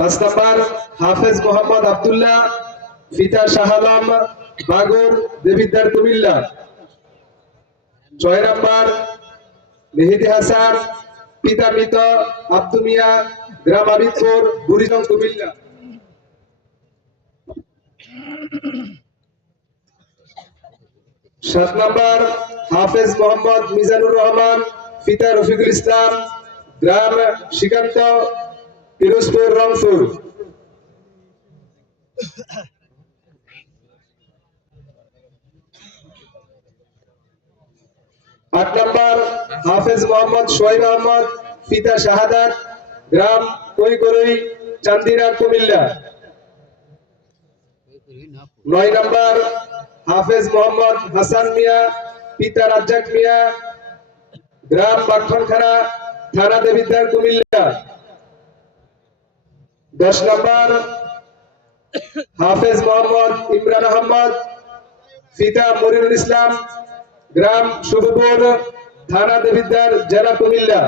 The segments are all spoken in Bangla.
পাঁচ নাম্বার হাফেজ মোহাম্মদ আব্দুল্লাহ পিতা শাহ আলম, বাগর দেবিদ্দার কুমিল্লা। ছয় নাম্বার মেহেদি হাসান, পিতা মৃত আব্দু মিয়া, গ্রাম আবিদপুর কুমিল্লা। সাত নাম্বার হাফেজ মোহাম্মদ মিজানুর রহমান, পিতা রফিকুল ইসলাম, গ্রাম শ্রীকান্ত পিরোজপুর রংপুর আট নাম্বার, হাফেজ মোহাম্মদ সোহেব আহমদ, পিতা শাহাদাত, গ্রাম কৈকরই, চান্দিনা, কুমিল্লা। নয় নাম্বার, হাফেজ মোহাম্মদ হাসান মিয়া, পিতা রাজ্জাক মিয়া, গ্রাম পাটখানখানা থানা দেবিদ্বার, কুমিল্লা। দশ নম্বর, হাফেজ মোহাম্মদ ইমরান আহমদ পিতা মরিনুল ইসলাম, গ্রাম শুভপুর থানা দেবিদ্বার, জেলা কুমিল্লা।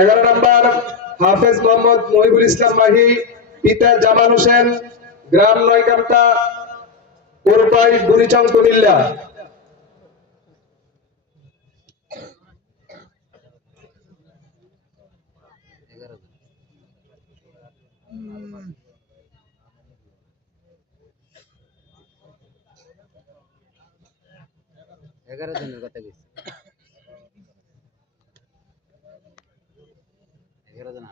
এগারো নম্বর, হাফেজ মোহাম্মদ মহিবুল ইসলাম মাহি, পিতা জামাল হোসেন, গ্রাম নয়কান্তা কোরপাই বুড়িচং, কুমিল্লা। এগারো জনের কথা বলছি এগারো জন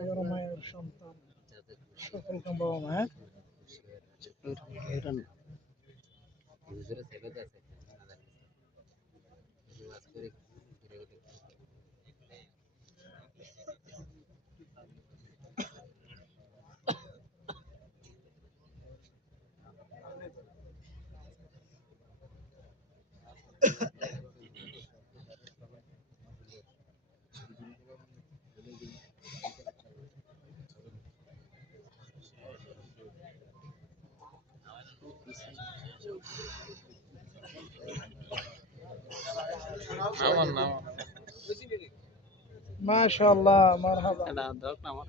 এগারো মায়ের সন্তান। সকল বাবা মা মাশাআল্লাহ মারহাবা। না দরকার আমার